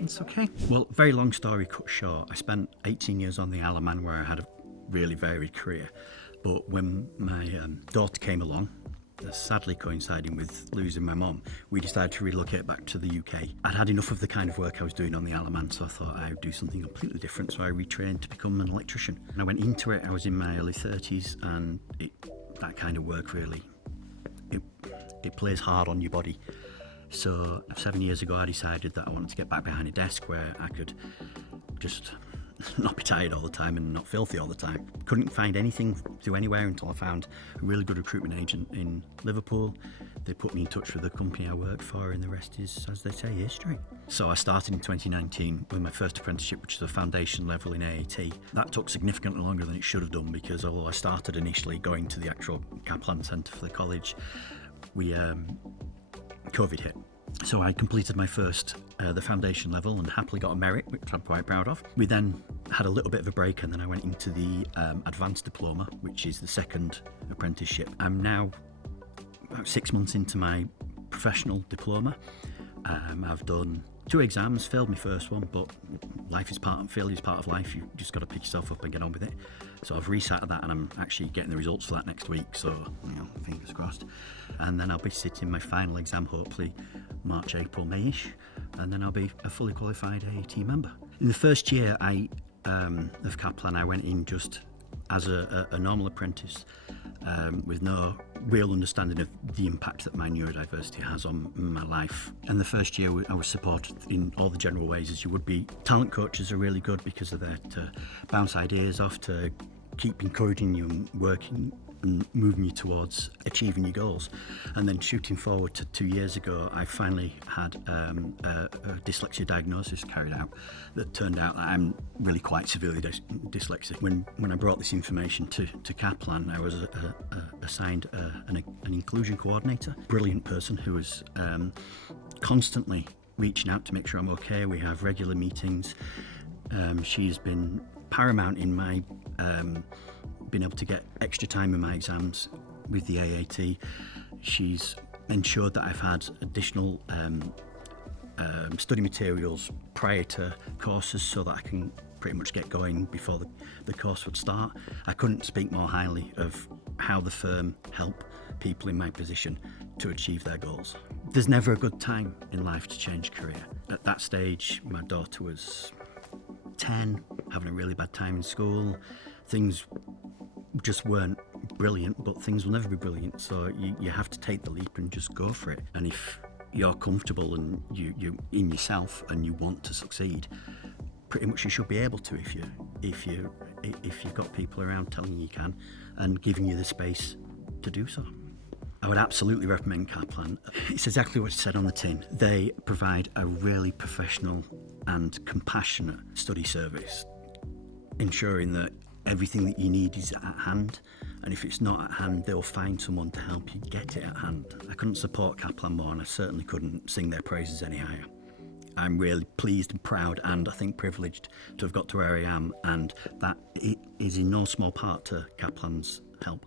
It's okay. Well, very long story cut short, I spent 18 years on the Isle of Man where I had a really varied career. But when my daughter came along, sadly coinciding with losing my mum, we decided to relocate back to the UK. I'd had enough of the kind of work I was doing on the Isle of Man, so I thought I would do something completely different. So I retrained to become an electrician. And I went into it, I was in my early 30s, and that kind of work really, it plays hard on your body. So 7 years ago I decided that I wanted to get back behind a desk where I could just not be tired all the time and not filthy all the time. Couldn't find anything to do anywhere until I found a really good recruitment agent in Liverpool. They put me in touch with the company I worked for, and the rest is, as they say, history. So I started in 2019 with my first apprenticeship, which is a foundation level in AAT. That took significantly longer than it should have done because although I started initially going to the actual Kaplan centre for the college, COVID hit. So I completed my first, the foundation level, and happily got a merit, which I'm quite proud of. We then had a little bit of a break, and then I went into the advanced diploma, which is the second apprenticeship. I'm now about 6 months into my professional diploma. I've done 2 exams, failed my first one, but failure is part of life. You just got to pick yourself up and get on with it. So I've resat that, and I'm actually getting the results for that next week. So, fingers crossed. And then I'll be sitting my final exam, hopefully March, April, Mayish, and then I'll be a fully qualified AAT member. In the first year of Kaplan, I went in just as a normal apprentice, with no real understanding of the impact that my neurodiversity has on my life. And the first year I was supported in all the general ways as you would be. Talent coaches are really good because they're there to bounce ideas off, to keep encouraging you and working and moving you towards achieving your goals. And then shooting forward to 2 years ago, I finally had a dyslexia diagnosis carried out that turned out that I'm really quite severely dyslexic. When I brought this information to Kaplan, I was assigned an inclusion coordinator, brilliant person who was constantly reaching out to make sure I'm okay. We have regular meetings. She's been paramount in my being able to get extra time in my exams with the AAT. She's ensured that I've had additional study materials prior to courses so that I can pretty much get going before the course would start. I couldn't speak more highly of how the firm help people in my position to achieve their goals. There's never a good time in life to change career. At that stage, my daughter was 10, having a really bad time in school. Things just weren't brilliant, but things will never be brilliant, so you have to take the leap and just go for it. And if you're comfortable and you're in yourself and you want to succeed, pretty much you should be able to if you've got people around telling you can and giving you the space to do so. I would absolutely recommend Kaplan. It's exactly what it said on the tin. They provide a really professional and compassionate study service, ensuring that everything that you need is at hand, and if it's not at hand, they'll find someone to help you get it at hand. I couldn't support Kaplan more, and I certainly couldn't sing their praises any higher. I'm really pleased and proud, and I think privileged to have got to where I am, and that it is in no small part to Kaplan's help.